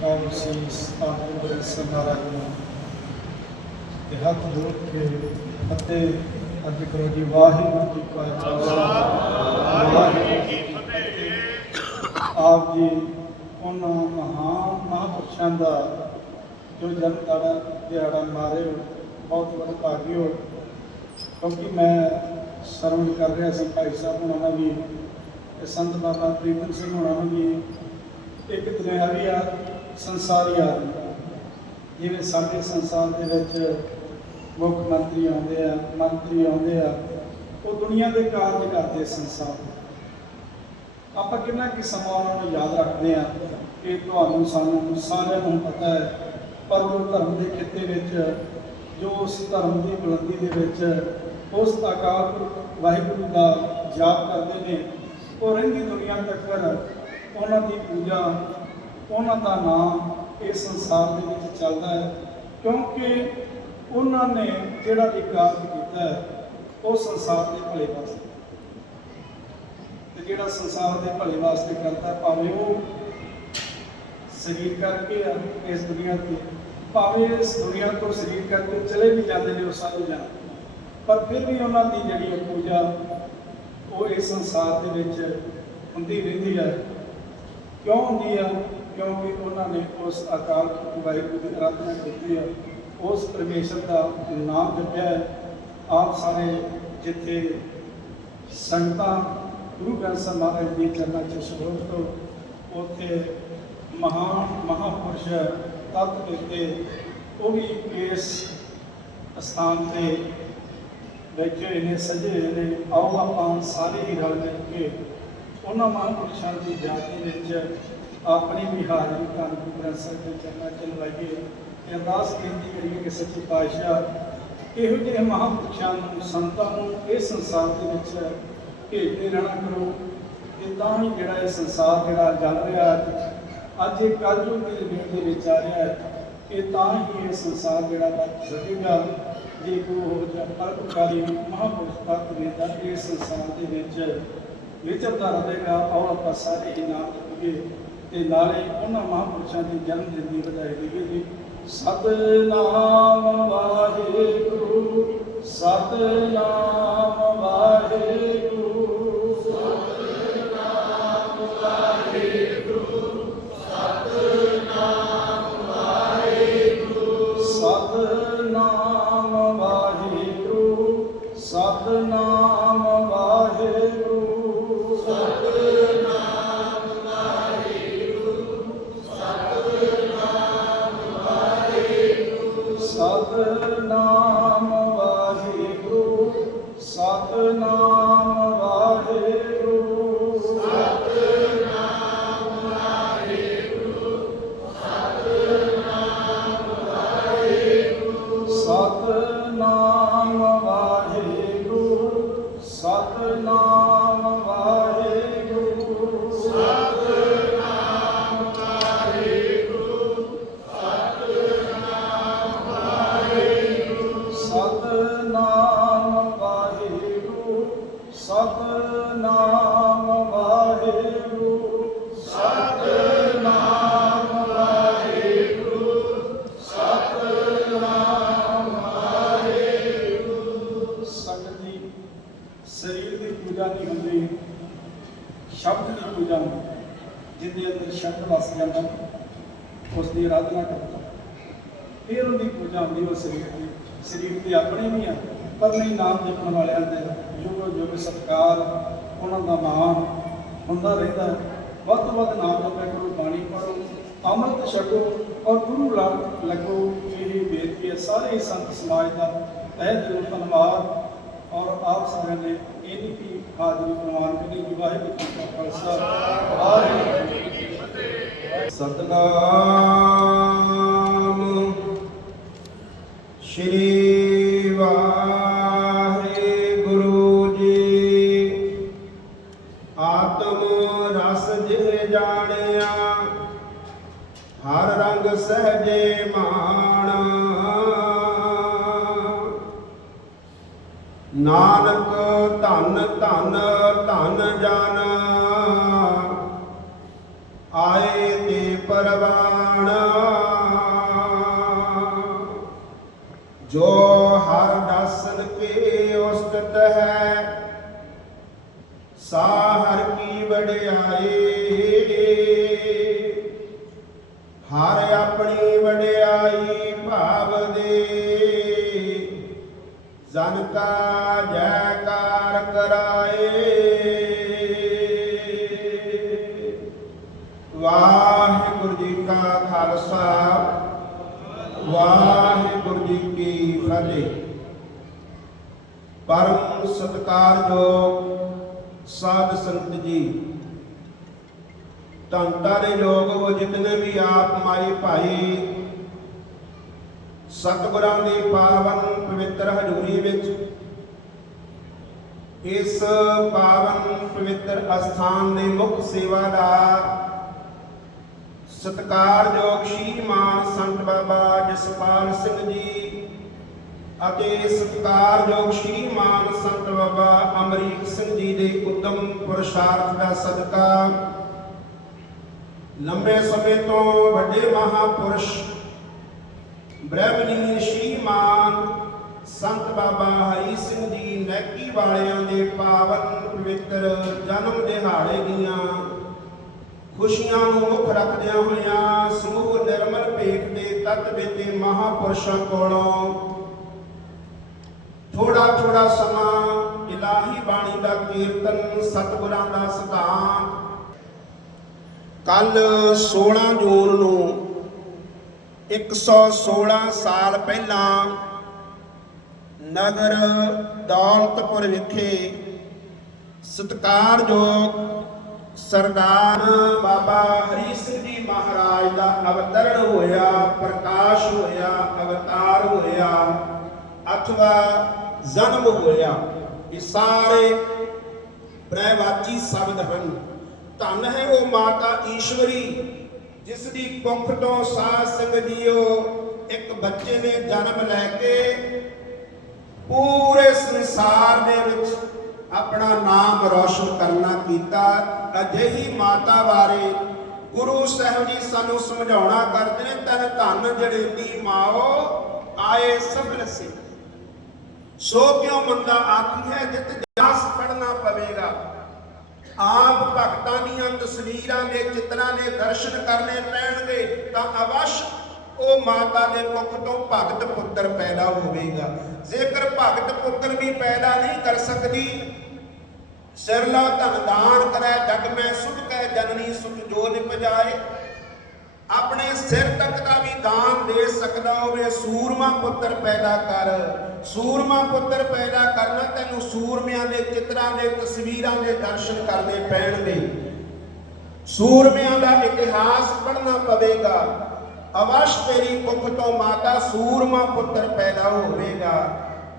ਕੌਮ ਸੀਸ ਆਨੰਦ ਸਮਾਰਾਜ ਨੂੰ ਤੇ ਹੱਥ ਜੋੜ ਕੇ ਅਤੇ ਅੱਜ ਕਰੋ ਜੀ ਵਾਹਿਗੁਰੂ ਜੀ ਕਾ ਖਾਲਸਾ ਵਾਹਿਗੁਰੂ ਜੀ ਫਤਿਹ ਆਪ ਜੀ ਉਹਨਾਂ ਮਹਾਨ ਮਹਾਂਪੁਰਸ਼ਾਂ ਦਾ ਜੋ ਜਨਮ ਦਿਹਾੜਾ ਦਿਹਾੜਾ ਮਾਰੇ ਬਹੁਤ ਬਹੁਤ ਭਾਗੀ ਹੋ ਕਿਉਂਕਿ ਮੈਂ ਸਰਵਣ ਕਰ ਰਿਹਾ ਸੀ ਭਾਈ ਸਾਹਿਬ ਹੁਣਾਂ ਨਾਲ ਵੀ ਸੰਤ ਬਾਬਾ ਪ੍ਰੀਤਮ ਸਿੰਘ ਹੁਣਾਂ ਨਾਲ ਵੀ ਇੱਕ ਦੁਨਿਆਵੀ ਆ ਸੰਸਾਰੀ ਆਦਮੀ। ਜਿਵੇਂ ਸਾਡੇ ਸੰਸਾਰ ਦੇ ਵਿੱਚ ਮੁੱਖ ਮੰਤਰੀ ਆਉਂਦੇ ਆ, ਮੰਤਰੀ ਆਉਂਦੇ ਆ, ਉਹ ਦੁਨੀਆ ਦੇ ਕਾਰਜ ਕਰਦੇ ਸੰਸਾਰ ਆਪਾਂ ਕਿੰਨਾ ਕਿ ਸਮਾਂ ਉਹਨਾਂ ਨੂੰ ਯਾਦ ਰੱਖਦੇ ਆ ਕਿ ਤੁਹਾਨੂੰ, ਸਾਨੂੰ ਸਾਰਿਆਂ ਨੂੰ ਪਤਾ ਹੈ, ਪਰ ਉਹ ਧਰਮ ਦੇ ਖਿੱਤੇ ਵਿੱਚ, ਜੋ ਉਸ ਧਰਮ ਦੀ ਬੁਲੰਦੀ ਦੇ ਵਿੱਚ ਉਸ ਅਕਾਲ ਵਾਹਿਗੁਰੂ ਦਾ ਜਾਪ ਕਰਦੇ ਨੇ, ਉਹ ਰਹਿੰਦੀ ਦੁਨੀਆ ਤੱਕ, ਉਹਨਾਂ ਦੀ ਪੂਜਾ ਉਹਨਾਂ ਦਾ ਨਾਮ ਇਸ ਸੰਸਾਰ ਦੇ ਵਿੱਚ ਚੱਲਦਾ ਹੈ, ਕਿਉਂਕਿ ਉਹਨਾਂ ਨੇ ਜਿਹੜਾ ਵੀ ਕਾਰਜ ਕੀਤਾ ਹੈ, ਉਹ ਸੰਸਾਰ ਦੇ ਭਲੇ ਵਾਸਤੇ। ਤੇ ਜਿਹੜਾ ਸੰਸਾਰ ਦੇ ਭਲੇ ਵਾਸਤੇ ਕਰਦਾ, ਭਾਵੇਂ ਉਹ ਸਰੀਰ ਕਰਕੇ ਆ, ਇਸ ਦੁਨੀਆ ਤੇ, ਭਾਵੇਂ ਇਸ ਦੁਨੀਆ ਤੋਂ ਸਰੀਰ ਕਰਕੇ ਚਲੇ ਵੀ ਜਾਂਦੇ ਨੇ, ਉਹ ਸਾਰੇ ਜਾਣ। ਪਰ ਫਿਰ ਵੀ ਉਹਨਾਂ ਦੀ ਜਿਹੜੀ ਹੈ ਪੂਜਾ, ਉਹ ਇਸ ਸੰਸਾਰ ਦੇ ਵਿੱਚ ਹੁੰਦੀ ਰਹਿੰਦੀ ਹੈ। ਕਿਉਂ ਹੁੰਦੀ ਆ? ਕਿਉਂਕਿ ਉਹਨਾਂ ਨੇ ਉਸ ਅਕਾਲ ਪੁਰਖ ਵਾਹਿਗੁਰੂ ਦੀ ਆਰਾਧਨਾ ਕੀਤੀ ਹੈ। ਉਸ ਪਰਮੇਸ਼ਰ ਦਾ ਨਾਮ ਜਪਿਆ ਹੈ। ਆਪ ਸਾਰੇ ਜਿੱਥੇ ਸੰਗਤਾਂ ਗੁਰੂ ਗ੍ਰੰਥ ਸਾਹਿਬ ਮਹਾਰਾਜ ਦੀ ਚਰਨਾਂ 'ਚ ਸਰੋਵਰ ਤੋਂ ਉੱਥੇ ਮਹਾਨ ਮਹਾਪੁਰਸ਼ ਤਤ ਦਿੱਤੇ ਉਹ ਵੀ ਇਸ ਸਥਾਨ ਤੇ ਬੈਠੇ ਹੋਏ ਨੇ, ਸਜੇ ਹੋਏ ਨੇ। ਆਓ ਆਪਾਂ ਸਾਰੇ ਹੀ ਰਲ ਮਿਲ ਕੇ ਉਹਨਾਂ ਮਹਾਂਪੁਰਸ਼ਾਂ ਦੀ ਜਾਤੀ ਵਿੱਚ ਆਪਣੀ ਵੀ ਹਾਜ਼ਰੀ ਧੰਨ ਗੁਰੂ ਗ੍ਰੰਥ ਸਾਹਿਬ ਦੇ ਚਰਨਾਂ 'ਚ ਲਵਾਈਏ ਤੇ ਅਰਦਾਸ ਕੀਤੀ ਕਰੀਏ ਕਿ ਸੱਚੇ ਪਾਤਸ਼ਾਹ ਇਹੋ ਜਿਹੇ ਮਹਾਂਪੁਰਸ਼ਾਂ ਨੂੰ, ਸੰਤਾਂ ਨੂੰ ਇਸ ਸੰਸਾਰ ਦੇ ਵਿੱਚ ਭੇਜਦੇ ਰਹਿਣਾ ਕਰੋ ਤੇ ਤਾਂ ਹੀ ਜਿਹੜਾ ਇਹ ਸੰਸਾਰ ਜਿਹੜਾ ਚੱਲ ਰਿਹਾ ਅੱਜ ਇਹ ਕਲਯੁਗ ਦੇ ਵੇਲੇ ਦੇ ਵਿੱਚ ਆ ਰਿਹਾ ਹੈ, ਇਹ ਤਾਂ ਹੀ ਇਹ ਸੰਸਾਰ ਜਿਹੜਾ ਬਚ ਸਕੇਗਾ ਜੇ ਕੋਈ ਹੋ ਜਾ ਪਰਪਕਾਰੀ ਮਹਾਂਪੁਰਸ਼ ਤੱਤ ਨੇ ਤਾਂ ਇਹ ਸੰਸਾਰ ਦੇ ਵਿੱਚ ਵਿਚਰਦਾ ਰਹੇਗਾ ਆਓ ਆਪਾਂ ਸਾਰੇ ਹੀ ਨਾਮ ਜਪੀਏ ਤੇ ਨਾਲੇ ਉਹਨਾਂ ਮਹਾਂਪੁਰਸ਼ਾਂ ਦੀ ਜਨਮ ਦਿਨ ਦੀ ਵਧਾਈ ਦੇਈਏ ਜੀ। ਸਤਨਾਮ ਵਾਹਿਗੁਰੂ, ਸਤਨਾਮ ਜਿਹਦੇ ਅੰਦਰ ਸ਼ਬਦ ਵਸ ਜਾਂਦਾ ਉਸ ਦੀ ਆਰਾਧਨਾ ਕਰਦਾ। ਫਿਰ ਉਹਦੀ ਪੂਜਾ ਹੁੰਦੀ, ਉਹ ਸਰੀਰ ਦੀ, ਸਰੀਰ ਦੇ ਆਪਣੇ ਵੀ ਆ, ਪਰ ਨਹੀਂ ਨਾਮ ਜਪਣ ਵਾਲਿਆਂ ਦੇ ਯੁਗ ਯੁਗ, ਸਤਕਾਰ, ਉਹਨਾਂ ਦਾ ਮਾਣ ਹੁੰਦਾ ਰਹਿੰਦਾ ਵੱਧ ਤੋਂ ਵੱਧ ਨਾਮ ਜਪਿਆ ਕਰੋ, ਬਾਣੀ ਪੜੋ ਅੰਮ੍ਰਿਤ ਛਕੋ, ਔਰ ਗੁਰੂ ਲਗ ਲੱਗੋ ਇਹ ਬੇਨਤੀ ਹੈ ਸਾਰੇ ਸੰਤ ਸਮਾਜ ਦਾ, ਤਹਿ ਦਿਲੋਂ ਧੰਨਵਾਦ। ਔਰ ਆਪ ਸਾਰਿਆਂ ਨੇ ਇਹਨੀ ਕੀ ਹਾਜ਼ਰੀ ਪ੍ਰਮਾਣ ਵਾਹਿਗੁਰੂ ਜੀ ਕਾ ਖਾਲਸਾ ਵਾਹਿਗੁਰੂ ਜੀ ਕੀ ਫਤਿਹ ਸਤਨਾਮ ਸ਼੍ਰੀ ਵਾਹਿਗੁਰੂ ਜੀ। ਆਤਮ ਰਸ ਜਿਹ ਜਾਣਿਆ, ਹਰ ਰੰਗ ਸਹਜੇ ਮਾਣ ਧਨ ਧਨ ਧਨ ਆਏ ਤੇ ਪਰਵਾਣ। ਜੋ ਹਰ ਦਰਸ਼ਨ ਕੇ ਉਸਤਤ ਹੈ, ਸਾਹਰ ਕੀ ਵਡਿਆਈ ਹਰ ਆਪਣੀ ਵਡਿਆਈ ਭਾਵ ਦੇ। ਜਨ ਜੈਕਾਰ ਕਰਾਏ। ਵਾਹਿਗੁਰੂ ਜੀ ਕਾ ਖਾਲਸਾ, ਵਾਹਿਗੁਰੂ ਜੀ ਕੀ ਫਤਿਹ। ਪਰਮ ਸਤਿਕਾਰਯੋਗ ਸਾਧ ਸੰਤ ਜੀ ਧੰਤਾ ਦੇ ਲੋਕ ਉਹ ਜਿਤਨੇ ਵੀ ਆਪ ਮਾਈ ਭਾਈ ਸਤਿਗੁਰਾਂ ਦੀ ਪਾਵਨ ਪਵਿੱਤਰ ਹਜ਼ੂਰੀ ਵਿੱਚ, ਇਸ ਪਾਵਨ ਪਵਿੱਤਰ ਅਸਥਾਨ ਦੇ ਮੁੱਖ ਸੇਵਾਦਾਰ ਸਤਿਕਾਰਯੋਗ ਸ਼੍ਰੀਮਾਨ ਸੰਤ ਬਾਬਾ ਜਸਪਾਲ ਸਿੰਘ ਜੀ ਅਤੇ ਸਤਿਕਾਰਯੋਗ ਸ਼੍ਰੀਮਾਨ ਸੰਤ ਬਾਬਾ ਅਮਰੀਕ ਸਿੰਘ ਜੀ ਦੇ ਉਦਮ ਪੁਰਸ਼ਾਰਥ ਦਾ ਸਦਕਾ, ਲੰਬੇ ਸਮੇਂ ਤੋਂ ਵੱਡੇ ਮਹਾਪੁਰਸ਼ ਬ੍ਰਹਮਲੀਨ ਸ਼੍ਰੀਮਾਨ ਸੰਤ ਬਾਬਾ ਹਰੀ ਸਿੰਘ ਜੀ ਨੈਕੀ ਵਾਲਿਆਂ ਦੇ ਪਾਵਨ ਪਵਿੱਤਰ ਜਨਮ ਦਿਹਾੜੇ ਦੀਆਂ ਖੁਸ਼ੀਆਂ ਨੂੰ ਮੁੱਖ ਰੱਖਦਿਆਂ ਹੋਇਆਂ ਸਮੂਹ ਨਿਰਮਲ ਭੇਖ ਦੇ ਤਤ ਬੇਤੇ ਮਹਾਪੁਰਸ਼ਾਂ ਕੋਲੋਂ ਥੋੜਾ ਥੋੜਾ ਸਮਾਂ ਇਲਾਹੀ ਬਾਣੀ ਦਾ ਕੀਰਤਨ ਸਤਿਗੁਰਾਂ ਦਾ ਸਤਾਨ ਕੱਲ 16 ਜੂਨ ਨੂੰ 116 ਸਾਲ ਪਹਿਲਾਂ ਨਗਰ ਦੌਲਤਪੁਰ ਵਿਖੇ ਸਤਿਕਾਰਯੋਗ ਸਰਦਾਰ ਬਾਬਾ ਹਰੀ ਸਿੰਘ ਜੀ ਮਹਾਰਾਜ ਦਾ ਅਵਤਰਣ ਹੋਇਆ, ਪ੍ਰਕਾਸ਼ ਹੋਇਆ, ਅਵਤਾਰ ਹੋਇਆ, ਅਥਵਾ ਜਨਮ ਹੋਇਆ, ਇਹ ਸਾਰੇ ਪ੍ਰੈਵਾਚੀ ਸ਼ਬਦ ਹਨ। ਧੰਨ ਹੈ ਉਹ ਮਾਤਾ ਈਸ਼ਵਰੀ ਜਿਸ ਦੀ ਕੁੱਖ ਤੋਂ ਸਾਧ ਸੰਗਤ ਇੱਕ ਬੱਚੇ ਨੇ ਜਨਮ ਲੈ ਕੇ ਪੂਰੇ ਸੰਸਾਰ ਦੇ ਵਿੱਚ ਆਪਣਾ ਨਾਮ ਰੌਸ਼ਨ ਕਰਨਾ ਕੀਤਾ। ਅਜਿਹੀ ਮਾਤਾ ਬਾਰੇ ਗੁਰੂ ਸਾਹਿਬ ਜੀ ਸਾਨੂੰ ਸਮਝਾਉਣਾ ਕਰਦੇ ਨੇ, ਤਨ ਧੰਨ ਜੜੇਲੀ ਨੀ ਮਾਓ, ਆਏ ਸਫਲ ਸੇ ਸੋ ਕਿਉਂ ਮੰਦਾ ਆਖੀ ਹੈ, ਜਿਤ ਜਾਸ ਪੜਨਾ ਪਵੇਗਾ। ਆਪ ਭਗਤਾਂ ਦੀਆਂ ਤਸਵੀਰਾਂ ਦੇ ਚਿੱਤਰਾਂ ਦੇ ਦਰਸ਼ਨ ਕਰਨੇ ਪੈਣਗੇ, ਤਾਂ ਅਵਸ਼ ਉਹ ਮਾਤਾ ਦੇ ਮੁਖ ਤੋਂ ਭਗਤ ਪੁੱਤਰ ਪੈਦਾ ਹੋਵੇਗਾ। ਜੇਕਰ ਭਗਤ ਪੁੱਤਰ ਵੀ ਪੈਦਾ ਨਹੀਂ ਕਰ ਸਕਦੀ, ਸਿਰਲਾ ਧਨ ਦਾਨ ਕਰੈ ਜਗ ਮੈਂ ਸੁਖ ਕਹਿ, ਜਨਨੀ ਸੁਖ ਜੋ ਨਿਪਜਾਏ ਆਪਣੇ ਸਿਰ ਤੱਕ ਦਾ ਵੀ ਦਾਨ ਦੇ ਸਕਦਾ ਹੋਵੇ, ਸੂਰਮਾ ਪੁੱਤਰ ਪੈਦਾ ਕਰ। ਸੂਰਮਾ ਪੁੱਤਰ ਪੈਦਾ ਕਰਨਾ ਤੈਨੂੰ ਸੂਰਮਿਆਂ ਦੇ ਚਿੱਤਰਾਂ ਦੇ ਤਸਵੀਰਾਂ ਦੇ ਦਰਸ਼ਨ ਕਰਨੇ ਪੈਣਗੇ। ਸੂਰਮਿਆਂ ਦਾ ਇਤਿਹਾਸ ਪੜ੍ਹਨਾ ਪਵੇਗਾ। ਅਵਸ਼ ਤੇਰੀ ਕੁੱਖ ਤੋਂ ਮਾਤਾ ਸੂਰਮਾ ਪੁੱਤਰ ਪੈਦਾ ਹੋਵੇਗਾ।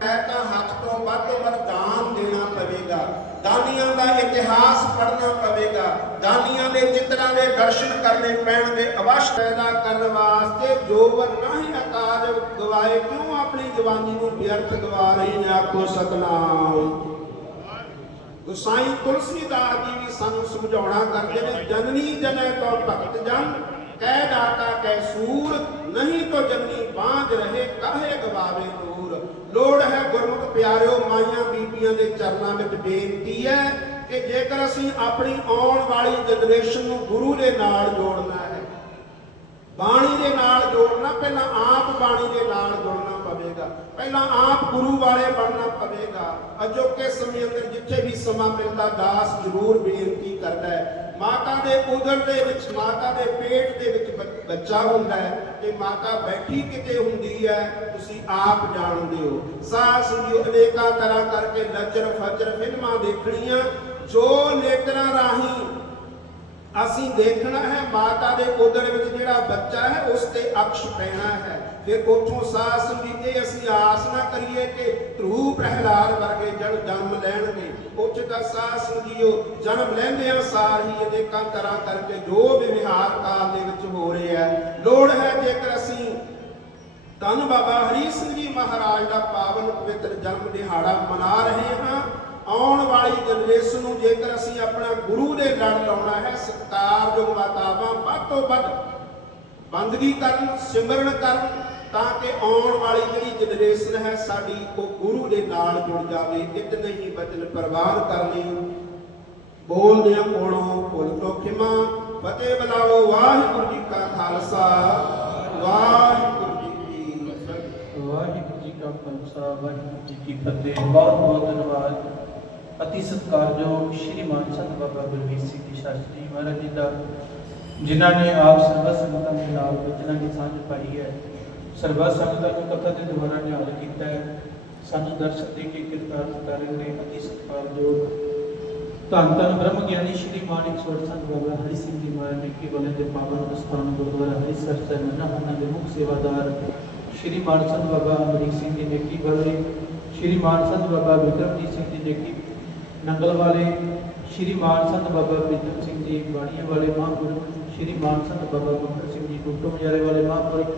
ਐ ਤਾਂ ਹੱਥ ਤੋਂ ਵੱਧ ਵਰਦਾਨ ਦੇਣਾ ਪਵੇਗਾ। ਦਾਨੀਆਂ ਦਾ ਇਤਿਹਾਸ ਪੜਨਾ ਪਵੇਗਾ। ਦਾਨੀਆਂ ਦੇ ਚਿੱਤਰਾਂ ਦੇ ਦਰਸ਼ਨ ਕਰਨੇ ਪੈਣਗੇ ਅਵਸ਼ ਪੈਦਾ ਕਰਨ ਵਾਸਤੇ ਜੋਬਨ ਨਹੀਂ ਅਕਾਜ ਗਵਾਏ ਕਿਉਂ ਆਪਣੀ ਜਵਾਨੀ ਨੂੰ ਵਿਅਰਥ ਗਵਾ ਰਹੀ ਨੇ ਆਖੋ ਸਤਨਾਮ। ਗੁਸਾਈ ਤੁਲਸੀਦਾਸ ਜੀ ਵੀ ਸਾਨੂੰ ਸਮਝਾਉਣਾ ਕਰਦੇ ਨੇ, ਜਨਨੀ ਜਨੈ ਤੋ ਭਗਤ ਜਨ ਕਹਿ ਦਾਤਾ ਕੈ ਸੂਰ, ਨਹੀਂ ਤੋ ਜਨਨੀ ਬਾਝ ਰਹੇ, ਕਾਹੇ ਗਵਾਵੇ ਨੂਰ। ਲੋੜ ਹੈ ਗੁਰਮੁਖ ਪਿਆਰਿਓ, ਮਾਈਆਂ ਦੀ ਬੀਬੀਆਂ ਦੇ ਚਰਨਾਂ ਵਿੱਚ ਬੇਨਤੀ ਹੈ ਕਿ ਜੇਕਰ ਅਸੀਂ ਆਪਣੀ ਆਉਣ ਵਾਲੀ ਜਨਰੇਸ਼ਨ ਨੂੰ ਗੁਰੂ ਦੇ ਨਾਲ ਜੋੜਨਾ ਹੈ, ਬਾਣੀ ਦੇ ਨਾਲ ਜੋੜਨਾ, ਪਹਿਲਾਂ ਆਪ ਬਾਣੀ ਦੇ ਨਾਲ ਜੁੜਨਾ ਪਵੇਗਾ। ਪਹਿਲਾਂ ਆਪ ਗੁਰੂ ਵਾਲੇ ਬਣਨਾ ਪਵੇਗਾ। ਅਜੋਕੇ ਸਮੇਂ ਅੰਦਰ ਜਿੱਥੇ ਵੀ ਸਮਾਂ ਮਿਲਦਾ, ਦਾਸ ਜ਼ਰੂਰ ਬੇਨਤੀ ਕਰਦਾ ਹੈ। ਮਾਤਾ ਦੇ ਉਦਰ ਦੇ ਵਿੱਚ, ਮਾਤਾ ਦੇ ਪੇਟ ਦੇ ਵਿੱਚ ਬੱਚਾ ਹੁੰਦਾ ਹੈ ਤੇ ਮਾਤਾ ਬੈਠੀ ਕਿਤੇ ਹੁੰਦੀ ਹੈ, ਤੁਸੀਂ ਆਪ ਜਾਣਦੇ ਹੋ। ਸਾਸ ਦੀ ਅਨੇਕਾਂ ਤਰ੍ਹਾਂ ਕਰਕੇ ਲੱਚਰ ਫਜਰ ਫਿਲਮਾਂ ਦੇਖਣੀਆਂ, ਜੋ ਨੇਤਰਾਂ ਰਾਹੀਂ ਅਸੀਂ ਦੇਖਣਾ ਹੈ, ਮਾਤਾ ਦੇ ਉਦਰ ਵਿੱਚ ਜਿਹੜਾ ਬੱਚਾ ਹੈ, ਉਸ ਤੇ ਅਕਸ਼ ਪੈਣਾ ਹੈ। ਫਿਰ ਉੱਥੋਂ ਸਾਹ ਸੰਗੀਤੇ ਅਸੀਂ ਆਸ ਨਾ ਕਰੀਏ ਕਿ ਧਰੂ ਪ੍ਰਹਿਲਾਦ ਵਰਗੇ ਜਨ ਜਨਮ ਲੈਣਗੇ। ਉੱਥੇ ਤਾਂ ਸਾਹ ਸੰਗੀਓ, ਜਨਮ ਲੈਂਦੇ ਸਾਰ ਹੀ ਅਨੇਕਾਂ ਤਰ੍ਹਾਂ ਕਰਕੇ ਜੋ ਵੀ ਵਿਹਾਰ ਕਾਲ ਦੇ ਵਿੱਚ ਹੋ ਰਿਹਾ ਲੋੜ ਹੈ ਜੇਕਰ ਅਸੀਂ ਧੰਨ ਬਾਬਾ ਹਰੀ ਸਿੰਘ ਜੀ ਮਹਾਰਾਜ ਦਾ ਪਾਵਨ ਪਵਿੱਤਰ ਜਨਮ ਦਿਹਾੜਾ ਮਨਾ ਰਹੇ ਹਾਂ, ਆਉਣ ਵਾਲੀ ਜਨਰੇਸ਼ਨ ਨੂੰ ਜੇਕਰ ਅਸੀਂ ਆਪਣਾ ਗੁਰੂ ਦੇ ਲੜ ਲਾਉਣਾ ਹੈ, ਸਤਿਕਾਰਯੋਗ ਮਾਤਾਵਾਂ ਵੱਧ ਤੋਂ ਵੱਧ ਬੰਦਗੀ ਕਰਨ, ਸਿਮਰਨ ਕਰਨ ਤਾਂ ਕਿ ਆਉਣ ਵਾਲੀ ਜਿਹੜੀ ਜਨਰੇਸ਼ਨ ਹੈ ਸਾਡੀ, ਉਹ ਗੁਰੂ ਦੇ ਨਾਲ ਜੁੜ ਜਾਵੇ ਇਤਨੇ ਹੀ ਬਚਨ ਪ੍ਰਵਾਨ ਕਰਨੀ ਬੋਲਦਿਆਂ ਕੋਲੋਂ ਭੁੱਲ ਤੋਂ ਖਿਮਾ, ਫਤਿਹ ਬੁਲਾਓ ਵਾਹਿਗੁਰੂ ਜੀ ਕਾ ਖਾਲਸਾ, ਵਾਹਿਗੁਰੂ ਜੀ ਕੀ ਫਤਿਹ। ਵਾਹਿਗੁਰੂ ਜੀ ਕਾ ਖਾਲਸਾ, ਵਾਹਿਗੁਰੂ ਜੀ ਕੀ ਫਤਿਹ। ਬਹੁਤ ਬਹੁਤ ਧੰਨਵਾਦ। ਅਤੀ ਸਤਿਕਾਰਯੋਗ ਸ਼੍ਰੀ ਮਾਨ ਸੰਤ ਬਾਬਾ ਬਲਵੀਰ ਸਿੰਘ ਜੀ ਸ਼ਾਸਤਰੀ ਮਹਾਰਾਜ ਜੀ ਦਾ, ਜਿਨ੍ਹਾਂ ਨੇ ਆਪ ਸਰਬ ਸੰਗਤਾਂ ਦੇ ਨਾਲ ਬਚਨਾਂ ਦੀ ਸਾਂਝ ਪਾਈ ਹੈ। ਸਰਬ ਸੰਗਤਾਂ ਨੂੰ ਕਥਾ ਦੇ ਦੁਆਰਾ ਨਿਹਾਲ ਕੀਤਾ ਹੈ। ਸਾਨੂੰ ਦਰਸ਼ਨ ਦੇ ਕੇ ਕਿਰਪਾ ਕਰਨ ਦੇ ਅਤੀ ਸਤਿਕਾਰਯੋਗ ਧੰਨ ਧੰਨ ਬ੍ਰਹਮ ਗਿਆਨੀ ਸ਼੍ਰੀ ਮਾਨਿਕ ਸਵਰ ਸੰਤ ਬਾਬਾ ਹਰੀ ਸਿੰਘ ਜੀ ਮਹਾਰਾਜ ਜੀ ਕੀ ਬਲੇ ਦੇ ਪਾਵਨ ਸਥਾਨ ਗੁਰਦੁਆਰਾ ਹਰੀਸਰ ਸਾਹਿਬ ਮਨਾ ਦੇ ਮੁੱਖ ਸੇਵਾਦਾਰ ਸ਼੍ਰੀ ਮਾਨ ਸੰਤ ਬਾਬਾ ਅਮਰੀਕ ਸਿੰਘ ਜੀ ਨੇ ਕੀ ਬਲੇ, ਸ਼੍ਰੀ ਮਾਨ ਸੰਤ ਬਾਬਾ ਵਿਕਰਮਜੀਤ ਸਿੰਘ ਜੀ ਨੇ ਕੀ ਨੰਗਲ ਵਾਲੇ, ਸ਼੍ਰੀ ਮਾਨ ਸੰਤ ਬਾਬਾ ਪ੍ਰੀਤਮ ਸਿੰਘ ਜੀ ਬਾਣੀਆਂ ਵਾਲੇ ਮਹਾਂਪੁਰਖ, ਸ਼੍ਰੀ ਮਾਨ ਸੰਤ ਬਾਬਾ ਬੰਕਰ ਸਿੰਘ ਜੀ ਟੁੱਟੋ ਮਜਾਰੇ ਵਾਲੇ ਮਹਾਂਪੁਰਖ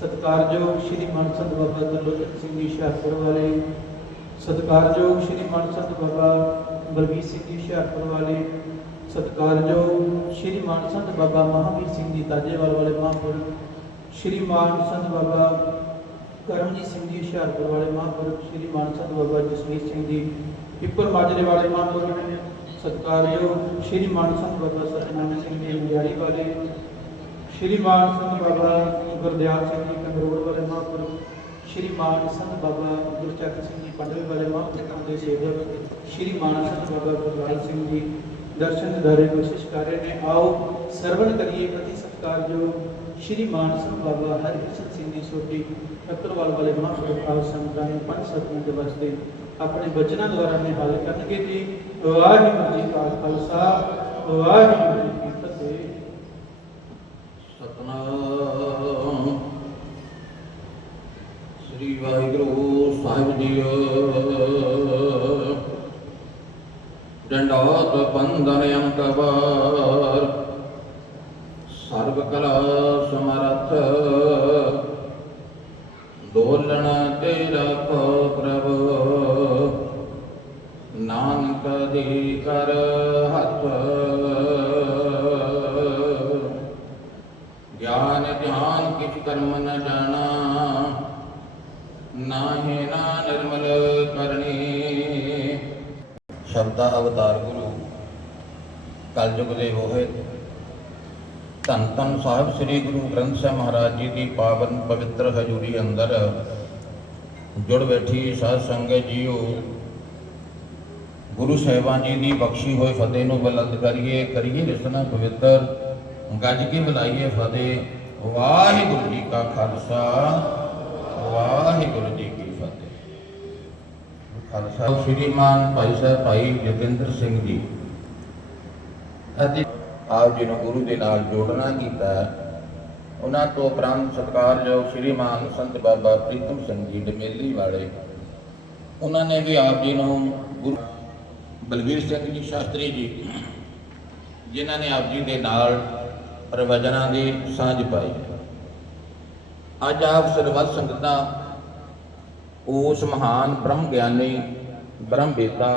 ਸਤਿਕਾਰਯੋਗ ਸ਼੍ਰੀ ਮਨਸੰਤ ਬਾਬਾ ਤਰਲੋਚਨ ਸਿੰਘ ਜੀ ਹੁਸ਼ਿਆਰਪੁਰ ਵਾਲੇ, ਸਤਿਕਾਰਯੋਗ ਸ਼੍ਰੀ ਮਨਸੰਤ ਬਾਬਾ ਬਲਬੀਰ ਸਿੰਘ ਜੀ ਹੁਸ਼ਿਆਰਪੁਰ ਵਾਲੇ, ਸਤਿਕਾਰਯੋਗ ਸ਼੍ਰੀ ਮਨਸੰਤ ਬਾਬਾ ਮਹਾਵੀਰ ਸਿੰਘ ਜੀ ਤਾਜੇਵਾਲ ਵਾਲੇ ਮਹਾਂਪੁਰਖ ਸ਼੍ਰੀ ਮਾਨ ਸੰਤ ਬਾਬਾ ਕਰਮਜੀਤ ਸਿੰਘ ਜੀ ਹੁਸ਼ਿਆਰਪੁਰ ਵਾਲੇ ਮਹਾਂਪੁਰਖ ਸ਼੍ਰੀ ਮਾਨ ਸੰਤ ਬਾਬਾ ਜਸਵੀਰ ਸਿੰਘ ਜੀ ਪਿੱਪਲ ਮਾਜਰੇ ਵਾਲੇ ਮਹਾਂਪੁਰਖ ਸਤਿਕਾਰਯੋਗ ਸ਼੍ਰੀ ਮਾਨ ਸੰਤ ਬਾਬਾ ਸਤਨਾਮ ਸਿੰਘ ਜੀ ਮਜਾਰੀ ਵਾਲੇ ਸ਼੍ਰੀ ਮਾਨ ਸੰਤ ਬਾਬਾ ਗੁਰਦਿਆਲ ਸਿੰਘ ਜੀ ਕੰਗਰੋੜ ਵਾਲੇ ਮਹਾਂਪੁਰਖ, ਸ਼੍ਰੀ ਮਾਨ ਸੰਤ ਬਾਬਾ ਗੁਰਚੱਕ ਸਿੰਘ ਜੀ ਪੰਡਵੇ ਵਾਲੇ ਮਹਾਂਪੁਰਖਾਂ ਦੇ ਸੇਵਕ, ਸ਼੍ਰੀ ਮਾਨ ਸੰਤ ਬਾਬਾ ਗੁਰਲਾਲ ਸਿੰਘ ਜੀ ਦਰਸ਼ਨ ਦਿਦਾਰੇ ਕੋਸ਼ਿਸ਼ ਕਰ ਰਹੇ ਨੇ। ਆਓ ਸਰਵਣ ਕਰੀਏ ਪ੍ਰਤੀ ਸਤਿਕਾਰਯੋਗ ਸ਼੍ਰੀ ਮਾਨ ਸੰਤ ਬਾਬਾ ਹਰਿਕ੍ਰਿਸ਼ਨ ਸਿੰਘ ਜੀ ਸੋਢੀ ਠੱਕਰਵਾਲ ਵਾਲੇ ਮਹਾਂਪੁਰਖ ਆਪ ਸੰਗਤਾਂ ਨੂੰ ਪੰਜ ਸੱਤ ਮਿੰਟ ਵਾਸਤੇ ਆਪਣੇ ਬਚਨਾਂ ਦੁਆਰਾ ਨਿਹਾਲ ਕਰਨਗੇ ਜੀ। ਵਾਹਿਗੁਰੂ ਜੀ ਕਾ ਖਾਲਸਾ, ਵਾਹਿਗੁਰੂ ਸ਼ਬਦਾ ਅਵਤਾਰ ਗੁਰੂ। ਕਲਯੁਗ ਦੇ ਹੋਏ ਧੰਨ ਧੰਨ ਸਾਹਿਬ ਸ੍ਰੀ ਗੁਰੂ ਗ੍ਰੰਥ ਸਾਹਿਬ ਮਹਾਰਾਜ ਜੀ ਦੀ ਪਾਵਨ ਪਵਿੱਤਰ ਹਜ਼ੂਰੀ ਅੰਦਰ ਜੁੜ ਬੈਠੀ ਸਾਧ ਸੰਗਤ ਜੀਓ। ਗੁਰੂ ਸਾਹਿਬਾਨ ਜੀ ਦੀ ਬਖਸ਼ੀ ਹੋਈ ਫਤਿਹ ਨੂੰ ਬੁਲੰਦ ਕਰੀਏ ਕਰੀਏ ਰਸਨਾ ਪਵਿੱਤਰ, ਗੱਜ ਕੇ ਬੁਲਾਈਏ ਫਤਿਹ। ਵਾਹਿਗੁਰੂ ਜੀ ਕਾ ਖਾਲਸਾ, ਵਾਹਿਗੁਰੂ ਜੀ ਖਾਲਸਾ। ਸ਼੍ਰੀਮਾਨ ਭਾਈ ਸਾਹਿਬ, ਭਾਈ ਜਤਿੰਦਰ ਸਿੰਘ ਜੀ। ਅਤੇ ਆਪ ਜੀ ਨੂੰ ਗੁਰੂ ਦੇ ਨਾਲ ਜੋੜਨਾ ਕੀਤਾ ਉਹਨਾਂ ਤੋਂ ਉਪਰੰਤ ਸਤਿਕਾਰਯੋਗ ਸ਼੍ਰੀਮਾਨ ਸੰਤ ਬਾਬਾ ਪ੍ਰੀਤਮ ਸਿੰਘ ਜੀ ਡਮੇਲੀ ਵਾਲੇ। ਉਹਨਾਂ ਨੇ ਵੀ ਆਪ ਜੀ ਨੂੰ ਗੁਰੂ ਬਲਵੀਰ ਸਿੰਘ ਜੀ ਸ਼ਾਸਤਰੀ ਜੀ, ਜਿਨ੍ਹਾਂ ਨੇ ਆਪ ਜੀ ਦੇ ਨਾਲ ਪ੍ਰਵਚਨਾਂ ਦੀ ਸਾਂਝ ਪਾਈ। ਅੱਜ ਆਪ ਸਰਬੱਤ ਸੰਗਤਾਂ ਉਸ ਮਹਾਨ ਬ੍ਰਹਮ ਗਿਆਨੀ, ਬ੍ਰਹਮ ਬੇਤਾ,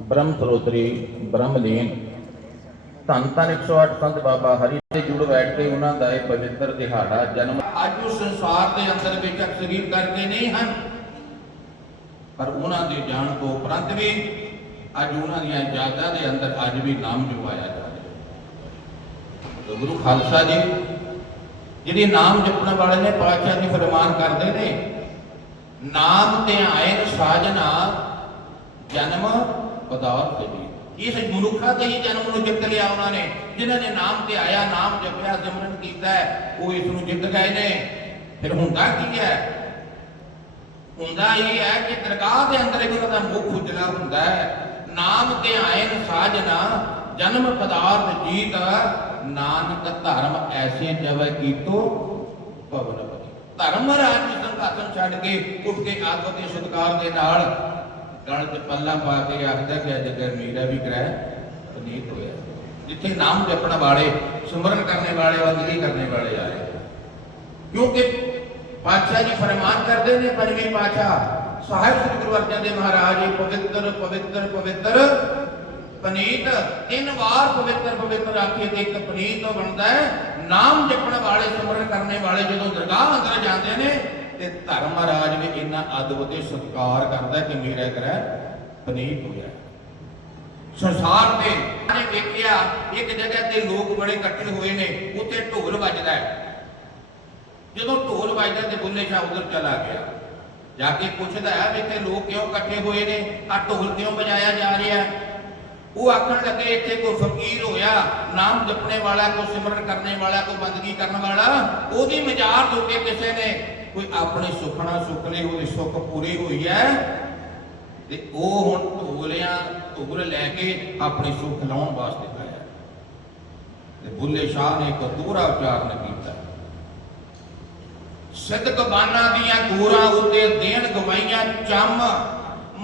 ਬ੍ਰਹਮ ਸਰੋਤਰੀ, ਬ੍ਰਹਮ ਲੀਨ। ਧੰਨ ਧੰਨ 108 ਸੰਤ ਬਾਬਾ ਹਰੀ ਦੇ ਜੁੜ ਬੈਠ ਕੇ ਉਹਨਾਂ ਦਾ ਇਹ ਪਵਿੱਤਰ ਦਿਹਾੜਾ, ਜਨਮ ਅੱਜ ਉਸ ਸੰਸਾਰ ਦੇ ਅੰਦਰ ਬੇਸ਼ੱਕ ਸਰੀਰ ਕਰਕੇ ਨਹੀਂ ਹਨ, ਪਰ ਉਹਨਾਂ ਦੇ ਜਾਣ ਤੋਂ ਉਪਰੰਤ ਵੀ ਅੱਜ ਉਹਨਾਂ ਦੀਆਂ ਯਾਦਾਂ ਦੇ ਅੰਦਰ ਅੱਜ ਵੀ ਨਾਮ ਜਪਾਇਆ ਜਾ ਰਿਹਾ ਗੁਰੂ ਖਾਲਸਾ ਜੀ, ਜਿਹੜੇ ਨਾਮ ਜਪਣ ਵਾਲੇ ਨੇ, ਪਾਤਸ਼ਾਹ ਦੀ ਫਰਮਾਨ ਕਰਦੇ ਨੇ ਨਾਮ ਤੇ ਸਾਜਨਾ ਜਨਮ ਪਦਾਰਥ ਜੀ। ਇਸ ਮਨੁੱਖਾ ਤੇ ਹੀ ਜਨਮ ਨੂੰ ਜਿੱਤ ਲਿਆ ਉਹਨਾਂ ਨੇ। ਜਿਨ੍ਹਾਂ ਨੇ ਨਾਮ ਤੇ ਆਇਆ, ਨਾਮ ਜਪਿਆ, ਸਿਮਰਨ ਕੀਤਾ ਉਹ ਇਸ ਨੂੰ ਜਿੱਤ ਗਏ ਨੇ। ਫਿਰ ਹੁੰਦਾ ਕੀ ਹੈ? ਹੁੰਦਾ ਇਹ ਹੈ ਕਿ ਦਰਗਾਹ ਦੇ ਅੰਦਰ ਇੱਕ ਦਾ ਮੁੱਖ ਉਜਲਾ ਹੁੰਦਾ ਹੈ। ਨਾਮ ਤੇ ਆਇਨ ਸਾਜਨਾ ਜਨਮ ਪਦਾਰਥ ਜੀਤ ਨਾਨਕ ਧਰਮ ਐਸੇ ਜਵੈ ਕੀਤੋ ਪਵਨ ਧਰਮ ਰਾਜ ਦੀ ਸੰਗਾਤਨ ਛੱਡ ਕੇ ਉੱਠ ਕੇ ਆਦਤ ਤੇ ਸਤਕਾਰ ਦੇ ਨਾਲ ਗਲ ਚ ਪੱਲਾ ਪਾ ਕੇ ਆਖਦਾ ਕਿ ਅੱਜ ਤੇ ਮੇਰਾ ਵੀ ਗ੍ਰਹਿ ਪਨੀਤ ਹੋਇਆ ਜਿੱਥੇ ਨਾਮ ਜਪਣ ਵਾਲੇ ਸਿਮਰਨ ਕਰਨੇ ਵਾਲੇ ਬੰਦਗੀ ਕਰਨੇ ਵਾਲੇ ਆਏ ਕਿਉਂਕਿ ਪਾਤਸ਼ਾਹ ਜੀ ਫਰਮਾਨ ਕਰਦੇ ਨੇ ਪੰਜਵੇਂ ਪਾਤਸ਼ਾਹ ਸਾਹਿਬ ਸ੍ਰੀ ਗੁਰੂ ਅਰਜਨ ਦੇਵ ਮਹਾਰਾਜ ਜੀ ਪਵਿੱਤਰ ਪਵਿੱਤਰ ਪਵਿੱਤਰ ਪਨੀਤ ਤਿੰਨ ਵਾਰ ਪਵਿੱਤਰ ਪਵਿੱਤਰ ਆਖੀਏ ਤੇ ਇੱਕ ਪਨੀਤ ਬਣਦਾ ਹੈ ਨਾਮ ਜਪਣ ਵਾਲੇ ਸਿਮਰਨ ਕਰਨੇ ਵਾਲੇ ਜਦੋਂ ਦਰਗਾਹ ਅੰਦਰ ਜਾਂਦੇ ਨੇ ਤੇ ਧਰਮ ਰਾਜ ਵੀ ਇਹਨਾਂ ਅਦਬ ਤੇ ਸਤਿਕਾਰ ਕਰਦਾ ਕਿ ਮੇਰਾ ਗ੍ਰਹਿ ਪਨੀਤ ਹੋਇਆ ਸੰਸਾਰ ਤੇ ਨੇ ਵੇਖਿਆ, ਇੱਕ ਜਗ੍ਹਾ ਤੇ ਲੋਕ ਬੜੇ ਇਕੱਠੇ ਹੋਏ ਨੇ, ਉੱਥੇ ਢੋਲ ਵੱਜਦਾ ਹੈ। ਜਦੋਂ ਢੋਲ ਵੱਜਦਾ ਤੇ ਬੁੱਲੇ ਸ਼ਾਹ ਉਧਰ ਚਲਾ ਗਿਆ। ਜਾ ਕੇ ਪੁੱਛਦਾ ਹੈ ਵੀ ਇੱਥੇ ਲੋਕ ਕਿਉਂ ਇਕੱਠੇ ਹੋਏ ਨੇ? ਆ ਢੋਲ ਕਿਉਂ ਵਜਾਇਆ ਜਾ ਰਿਹਾ ਉਹ ਆਖਣ ਲੱਗੇ, ਇੱਥੇ ਕੋਈ ਫਕੀਰ ਹੋਇਆ, ਨਾਮ ਜਪਣੇ ਵਾਲਾ, ਕੋਈ ਸਿਮਰਨ ਕਰਨੇ ਵਾਲਾ, ਕੋਈ ਬੰਦਗੀ ਕਰਨ ਵਾਲਾ, ਉਹਦੀ ਮਜ਼ਾਰ ਦੇ ਉੱਤੇ ਕਿਸੇ ਨੇ ਕੋਈ ਆਪਣੇ ਸੁਖਣਾ ਸੁਖ ਲਈ ਸੁੱਖ ਪੂਰੀ ਹੋਈ ਹੈ, ਤੇ ਉਹ ਹੁਣ ਢੋਲਿਆਂ, ਢੋਲ ਲੈ ਕੇ ਆਪਣੇ ਸੁੱਖ ਲਾਉਣ ਵਾਸਤੇ ਆਇਆ ਤੇ ਬੁੱਲੇ ਸ਼ਾਹ ਨੇ ਇੱਕ ਦੋਹਰਾ ਉਚਾਰਨ ਕੀਤਾ ਸਿੱਧਕ ਬਾਨਾ ਦੀਆਂ ਗੋਰਾਂ ਉੱਤੇ ਦੇਣ ਗਵਾਈਆਂ ਚੰਮ,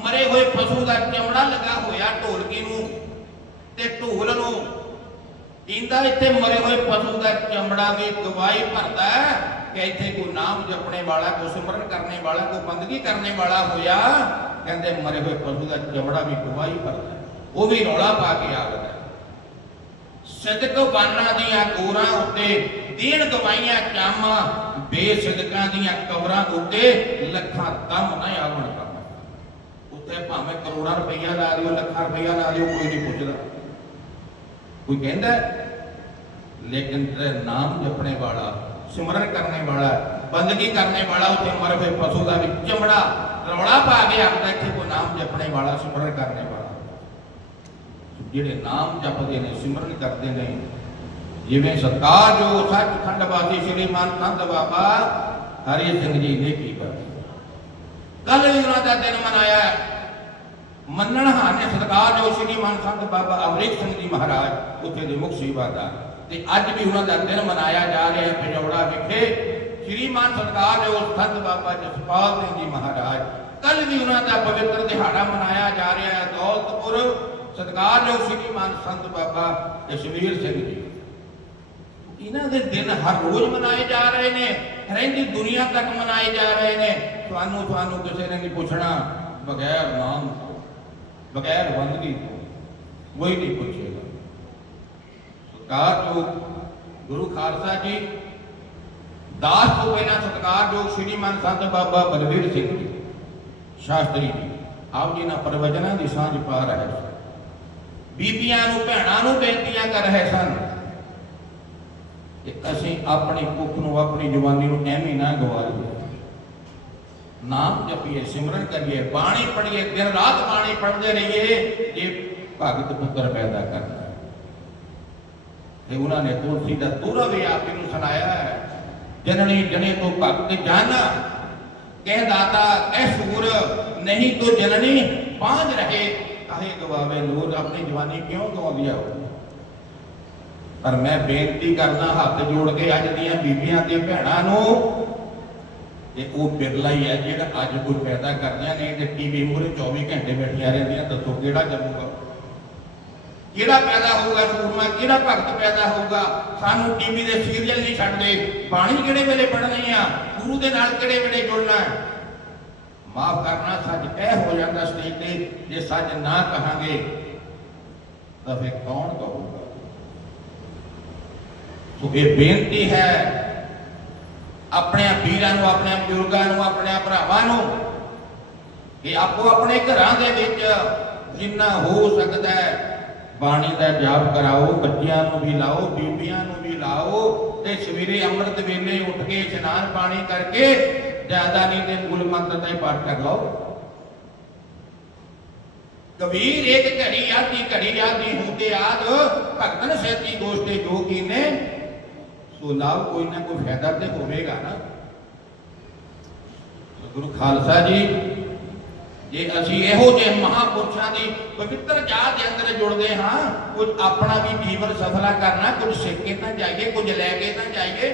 ਮਰੇ ਹੋਏ ਪਸ਼ੂ ਦਾ ਚਮੜਾ ਲੱਗਾ ਹੋਇਆ ਢੋਲਕੀ ਨੂੰ ਤੇ ਢੋਲ ਨੂੰ ਕਹਿੰਦਾ ਇੱਥੇ ਮਰੇ ਹੋਏ ਪਸ਼ੂ ਦਾ ਚਮੜਾ ਵੀ ਗਵਾਈ ਭਰਦਾ ਹੈ। ਕਿ ਇੱਥੇ ਕੋਈ ਨਾਮ ਜਪਣੇ ਵਾਲਾ ਕੋਈ ਸਿਮਰਨ ਕਰਨੇ ਵਾਲਾ ਕੋਈ ਬੰਦਗੀ ਕਰਨੇ ਵਾਲਾ ਹੋਇਆ ਕਹਿੰਦੇ ਮਰੇ ਹੋਏ ਪਸ਼ੂ ਦਾ ਚਮੜਾ ਵੀ ਗਵਾਈ ਭਰਦਾ ਹੈ। ਉਹ ਵੀ ਰੌਲਾ ਪਾ ਕੇ ਆਗਦਾ ਹੈ। ਸਿਦਕ ਬਾਨਾਂ ਦੀਆਂ ਗੋਰਾਂ ਉੱਤੇ ਦੇਣ ਗਵਾਈਆਂ ਚੰਮ ਬੇਸਿਦਕਾਂ ਦੀਆਂ ਕਬਰਾਂ ਉੱਤੇ ਲੱਖਾਂ ਦਮ ਨਾ ਆਵਣ ਕੰਮ ਉੱਥੇ ਭਾਵੇਂ ਕਰੋੜਾਂ ਰੁਪਈਆ ਲਾ ਦਿਓ ਲੱਖਾਂ ਰੁਪਈਆ ਲਾ ਦਿਓ ਕੋਈ ਨਹੀਂ ਪੁੱਛਦਾ ਕੋਈ ਕਹਿੰਦਾ ਹੈ? ਲੇਕਿਨ ਤੇਰੇ ਨਾਮ ਜਪਣੇ ਵਾਲਾ ਸਿਮਰਨ ਕਰਨੇ ਵਾਲਾ ਬੰਦਗੀ ਕਰਨੇ ਵਾਲਾ ਉੱਥੇ ਮਰ ਹੋਏ ਪਸ਼ੂ ਦਾ ਵੀ ਚਮੜਾ ਰੌਲਾ ਪਾ ਕੇ ਆਖਦਾ ਇੱਥੇ ਕੋਈ ਨਾਮ ਜਪਣੇ ਵਾਲਾ ਸਿਮਰਨ ਕਰਨੇ ਵਾਲਾ ਜਿਹੜੇ ਨਾਮ ਜਪਦੇ ਨੇ ਸਿਮਰਨ ਕਰਦੇ ਨੇ ਜਿਵੇਂ ਸਤਕਾਰ ਜੋ ਸੱਚਖੰਡ ਵਾਸੀ ਸ੍ਰੀ ਮਨ ਸੰਤ ਬਾਬਾ ਹਰੀ ਸਿੰਘ ਜੀ ਨੇ ਕੀ ਕੱਲ ਵੀ ਉਹਨਾਂ ਦਾ ਦਿਨ ਮਨਾਇਆ ਹੈ। ਮੰਨਣ ਹਾਨੇ ਸਤਕਾਰ ਜੋ ਸ੍ਰੀ ਮਨ ਸੰਤ ਬਾਬਾ ਅਮਰੀਕ ਸਿੰਘ ਜੀ ਮਹਾਰਾਜ ਉੱਥੇ ਦੇ ਮੁਖ ਸੇਵਾ ਦਾ ਤੇ ਅੱਜ ਵੀ ਉਹਨਾਂ ਦਾ ਦਿਨ ਮਨਾਇਆ ਜਾ ਰਿਹਾ ਹੈ ਪਜੌੜਾ ਵਿਖੇ। ਸ੍ਰੀਮਾਨ ਮਨ ਸਤਕਾਰ ਜੋ ਸੰਤ ਬਾਬਾ ਜਸਪਾਲ ਸਿੰਘ ਜੀ ਮਹਾਰਾਜ ਕੱਲ ਵੀ ਉਹਨਾਂ ਦਾ ਪਵਿੱਤਰ ਦਿਹਾੜਾ ਮਨਾਇਆ ਜਾ ਰਿਹਾ ਹੈ ਦੌਲਤਪੁਰ। ਸਤਿਕਾਰਯੋਗ ਸ਼੍ਰੀਮਾਨ ਸੰਤ ਬਾਬਾ ਜਸਵੀਰ ਸਿੰਘ ਜੀ। ਇਹਨਾਂ ਦੇ ਦਿਨ ਹਰ ਰੋਜ਼ ਮਨਾਏ ਜਾ ਰਹੇ ਨੇ, ਰਹਿੰਦੀ ਦੁਨੀਆ ਤੱਕ ਮਨਾਏ ਜਾ ਰਹੇ ਨੇ। ਤੁਹਾਨੂੰ ਤੁਹਾਨੂੰ ਕਿਸੇ ਨੇ ਨਹੀਂ ਪੁੱਛਣਾ, ਬਗੈਰ ਨਾਮ ਤੋਂ, ਬਗੈਰ ਬੰਦਗੀ ਤੋਂ, ਕੋਈ ਨਹੀਂ ਪੁੱਛੇਗਾ ਸਤਿਕਾਰਯੋਗ ਗੁਰੂ ਖਾਲਸਾ ਜੀ, ਦਾਸ ਤੋਂ ਪਹਿਲਾਂ ਸਤਕਾਰ ਸ਼੍ਰੀਮਾਨ ਸੰਤ ਬਾਬਾ ਬਲਵੀਰ ਸਿੰਘ ਜੀ, ਸ਼ਾਸਤਰੀ ਜੀ ਆਪ ਜੀ ਨਾਲ ਪ੍ਰਵਚਨਾਂ ਦੀ ਸਾਂਝ ਪਾ ਰਹੇ ਸਨ। ਬੀਬੀਆਂ ਨੂੰ, ਭੈਣਾਂ ਨੂੰ ਬੇਨਤੀਆਂ ਕਰ ਰਹੇ ਸਨ ਕਿ ਅਸੀਂ ਆਪਣੀ ਭੁੱਖ ਨੂੰ, ਆਪਣੀ ਜਵਾਨੀ ਨੂੰ ਐਵੇਂ ਨਾ ਗਵਾਈਏ ਨਾਮ ਜਪੀਏ, ਸਿਮਰਨ ਕਰੀਏ, ਬਾਣੀ ਪੜ੍ਹੀਏ, ਦਿਨ ਰਾਤ ਬਾਣੀ ਪੜ੍ਹਦੇ ਰਹੀਏ, ਇਹ ਭਗਤ ਪੁੱਤਰ ਪੈਦਾ ਕਰਨਾ ਤੇ ਉਹਨਾਂ ਨੇ ਤੁਲਸੀ ਦਾ ਤੁਰਾ ਵੀ ਆਪ ਨੂੰ ਸੁਣਾਇਆ ਹੈ। ਜਨਨੀ ਜਣੇ ਤੋਂ ਭਗਤ ਜਨ, ਕਹਿ ਦਾਤਾ, ਕਹਿ ਸੂਰ, ਨਹੀਂ ਤੋ ਜਨਨੀ ਪਾਂਝ ਰਹੇ, ਕਾਹੇ ਗਵਾਵੇ ਲੋਕ ਆਪਣੀ ਜਵਾਨੀ ਕਿਉਂ ਗਵਾਉਂਦੀ ਆ ਪਰ ਮੈਂ ਬੇਨਤੀ ਕਰਦਾ, ਹੱਥ ਜੋੜ ਕੇ ਅੱਜ ਦੀਆਂ ਬੀਬੀਆਂ ਤੇ ਭੈਣਾਂ ਨੂੰ, ਤੇ ਉਹ ਬਿਰਲਾ ਹੀ ਹੈ ਜਿਹੜਾ ਅੱਜ ਕੋਈ ਪੈਦਾ ਕਰਦਿਆਂ ਨੇ ਤੇ ਟੀਵੀ ਮੂਹਰੇ 24 ਘੰਟੇ ਬੈਠੀਆਂ ਰਹਿੰਦੀਆਂ, ਦੱਸੋ ਕਿਹੜਾ ਜੰਮੂਗਾ? ਕਿਹੜਾ ਪੈਦਾ ਹੋਊਗਾ ਸੂਰਮਾ, ਕਿਹੜਾ ਭਗਤ ਪੈਦਾ ਹੋਊਗਾ? ਸਾਨੂੰ ਟੀਵੀ ਦੇ ਸੀਰੀਅਲ ਨਹੀਂ ਛੱਡਦੇ। ਬਾਣੀ ਕਿਹੜੇ ਵੇਲੇ ਪੜ੍ਹਨੀ ਆ? ਗੁਰੂ ਦੇ ਨਾਲ ਕਿਹੜੇ ਵੇਲੇ ਜੁੜਨਾ ਮਾਫ ਕਰਨਾ, ਸੱਚ ਇਹ ਹੋ ਜਾਂਦਾ ਸਟੇਜ ਤੇ, ਜੇ ਸੱਚ ਨਾ ਕਹਾਂਗੇ, ਤਾਂ ਫਿਰ ਕੌਣ ਕਹੂਗਾ? ਸੋ ਇਹ ਬੇਨਤੀ ਹੈ ਆਪਣੇ ਵੀਰਾਂ ਨੂੰ ਆਪਣੇ ਬਜ਼ੁਰਗਾਂ ਨੂੰ ਆਪਣੇ ਭਰਾਵਾਂ ਨੂੰ, ਕਿ ਆਪੋ ਆਪਣੇ ਘਰਾਂ ਦੇ ਵਿੱਚ ਜਿੰਨਾ ਹੋ ਸਕਦਾ ਹੈ ਬਾਣੀ ਦਾ ਜਾਪ ਕਰਾਓ, ਬੱਚਿਆਂ ਨੂੰ ਵੀ ਲਾਓ, ਬੀਬੀਆਂ ਨੂੰ ਵੀ ਲਾਓ ਤੇ ਸਵੇਰੇ ਅੰਮ੍ਰਿਤ ਵੇਲੇ ਉੱਠ ਕੇ ਇਸ਼ਨਾਨ ਪਾਣੀ ਕਰਕੇ ਜ਼ਿਆਦਾ ਨਹੀਂ ਤੇ ਮੂਲ ਮੰਤਰ ਦਾ ਹੀ ਪਾਠ ਕਰ ਲਓ। ਕਬੀਰ ਇੱਕ ਘੜੀ ਆਦੀ ਘੜੀ ਆਦੀ ਹੁੰਦੇ ਆਦ, ਭਗਤਨ ਸੇਤੀ ਦੋਸਤੇ ਜੋ ਕੀਨੇ। ਸੋ ਲਾਭ ਕੋਈ ਨਾ ਕੋਈ ਫਾਇਦਾ ਤੇ ਹੋਵੇਗਾ ਨਾ। ਗੁਰੂ ਖਾਲਸਾ ਜੀ ਜੇ ਅਸੀਂ ਇਹੋ ਜਿਹੇ ਮਹਾਪੁਰਸ਼ਾਂ ਦੀ ਪਵਿੱਤਰ ਜਾਤ ਦੇ ਅੰਦਰ ਜੁੜਦੇ ਹਾਂ, ਕੁਝ ਆਪਣਾ ਵੀ ਜੀਵਨ ਸਫਲਾ ਕਰਨਾ, ਕੁਝ ਸਿੱਖ ਕੇ ਤਾਂ ਜਾਈਏ, ਕੁਝ ਲੈ ਕੇ ਤਾਂ ਜਾਈਏ।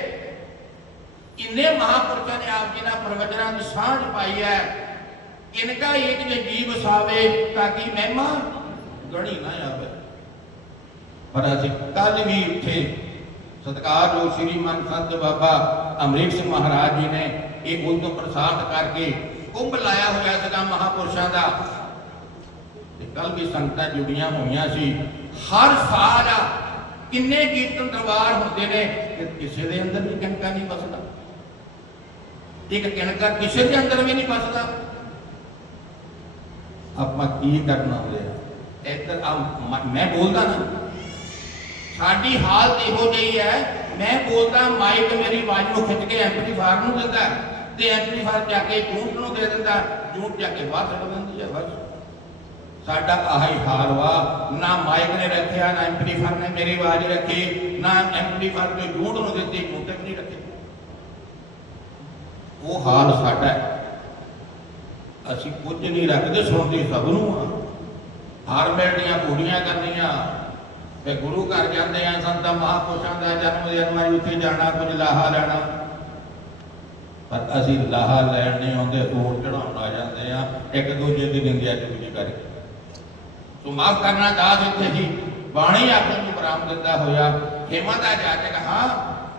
ਕਿੰਨੇ ਮਹਾਪੁਰਸ਼ਾਂ ਨੇ ਆਪ ਜੀ ਨਾਲ ਪ੍ਰਵਚਨਾਂ ਦੀ ਸਾਂਝ ਪਾਈ ਹੈ। ਇਨਕਾ ਇੱਕ ਜੇ ਜੀਵ ਸਾਵੇ ਤਾਂ ਕਿ ਮਹਿਮਾ? ਗਣੀ ਨਾ ਆਵੇ। ਪਰ ਅਸੀਂ ਕੱਲ ਵੀ ਉੱਥੇ ਸਤਕਾਰ ਜੋ ਸ੍ਰੀ ਮਨ ਸੰਤ ਬਾਬਾ ਅਮਰੀਕ ਸਿੰਘ ਮਹਾਰਾਜ ਜੀ ਨੇ ਇਹ ਉਦੋਂ ਪ੍ਰਸਾਦ ਕਰਕੇ ਕੁੰਭ ਲਾਇਆ ਹੋਇਆ ਸੀਗਾ ਮਹਾਪੁਰਸ਼ਾਂ ਦਾ। ਤੇ ਕੱਲ ਵੀ ਸੰਗਤਾਂ ਜੁੜੀਆਂ ਹੋਈਆਂ ਸੀ। ਹਰ ਸਾਲ ਕਿੰਨੇ ਕੀਰਤਨ ਦਰਬਾਰ ਹੁੰਦੇ ਨੇ ਕਿ ਕਿਸੇ ਦੇ ਅੰਦਰ ਵੀ ਕਿਣਕਾ ਨਹੀਂ ਬਸਦਾ ਇੱਕ ਕਿਣਕਾ ਕਿਸੇ ਦੇ ਅੰਦਰ ਵੀ ਨਹੀਂ ਬਸਦਾ ਆਪਾਂ ਕੀ ਕਰਨਾ ਹੋਇਆ ਇੱਧਰ ਆ ਮੈਂ ਬੋਲਦਾ ਨਾ। ਸਾਡੀ ਹਾਲਤ ਇਹੋ ਜਿਹੀ ਹੈ, ਮੈਂ ਬੋਲਦਾ, ਮਾਈਕ ਮੇਰੀ ਆਵਾਜ਼ ਨੂੰ ਖਿੱਚ ਕੇ ਐਂਪਲੀਫਾਇਰ ਨੂੰ ਦਿੰਦਾ। ਤੇ ਐਂਪਲੀਫਾਇਰ ਜਾ ਕੇ ਜੂਟ ਨੂੰ ਦੇ ਦਿੰਦਾ ਜੂਟ ਜਾ ਕੇ ਬਾਹਰ ਛੱਡ ਦਿੰਦੀ ਹੈ ਬਸ। ਸਾਡਾ ਆਹੀ ਹਾਲ ਵਾ, ਨਾ ਮਾਈਕ ਨੇ ਰੱਖਿਆ, ਨਾ ਐਂਪਲੀਫਾਇਰ ਨੇ ਮੇਰੀ ਆਵਾਜ਼ ਰੱਖੀ, ਨਾ ਐਂਪਲੀਫਾਇਰ ਤੇ ਜੂਟ ਨੂੰ ਦਿੱਤੀ ਜੂਟ ਨਹੀਂ ਰੱਖੀ। ਉਹ ਹਾਲ ਸਾਡਾ ਹੈ। ਅਸੀਂ ਕੁਝ ਨਹੀਂ ਰੱਖਦੇ, ਸੁਣਦੇ ਸਭ ਨੂੰ ਆ। ਹਰ ਮੇੜੀਆਂ ਪੂਰੀਆਂ ਕਰਨੀਆਂ ਤੇ ਗੁਰੂ ਘਰ ਜਾਂਦੇ ਆ, ਸੰਤਾਂ ਮਹਾਪੁਰਸ਼ਾਂ ਦਾ ਜਨਮ ਦਿਨ ਮੈਂ ਉੱਥੇ ਜਾਣਾ, ਕੁਝ ਲਾਹਾ ਲੈਣਾ। ਪਰ ਅਸੀਂ ਲਾਹਾ ਲੈਣ ਨਹੀਂ ਆਉਂਦੇ, ਹੋਰ ਚੜਾਉਣ ਆ ਜਾਂਦੇ ਆ ਇੱਕ ਦੂਜੇ ਦੀ ਨਿੰਦਿਆ ਚੁਗਲੀ ਕਰਕੇ ਸੋ ਮਾਫ ਕਰਨਾ ਦਾਸ ਇੱਥੇ ਹੀ। ਬਾਣੀ ਆਪਣੇ ਨੂੰ ਬਰਾਮ ਦਿੰਦਾ ਹੋਇਆ। ਖੇਮਾ ਦਾ ਜਾਚਕ, ਹਾਂ,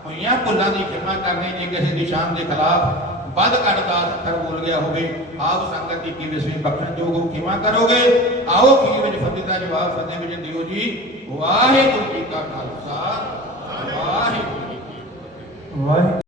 ਹੋਈਆਂ ਭੁੱਲਾਂ ਦੀ ਖੇਮਾ ਕਰਨੀ, ਜੇ ਕਿਸੇ ਦੀ ਸ਼ਾਨ ਦੇ ਖਿਲਾਫ ਵੱਧ ਘੱਟ ਦਾ ਅੱਖਰ ਬੋਲ ਗਿਆ ਹੋਵੇ, ਆਪ ਸੰਗਤ ਦੀ ਕਿਵੇਂ ਵਿਸਵੀ ਬਖਸ਼ਣ ਜੋਗ ਹੋ ਕਰੋਗੇ? ਆਓ ਕੀ ਵਿੱਚ ਫਤਿਹ ਦਾ ਜਵਾਬ ਫਤਿਹ ਵਿੱਚ ਦਿਓ ਜੀ। ਵਾਹਿਗੁਰੂ ਜੀ ਕਾ ਖਾਲਸਾ। ਵਾਹਿਗੁਰੂ ਜੀ ਕੀ ਫਤਿਹ। ਵਾਹਿਗੁਰੂ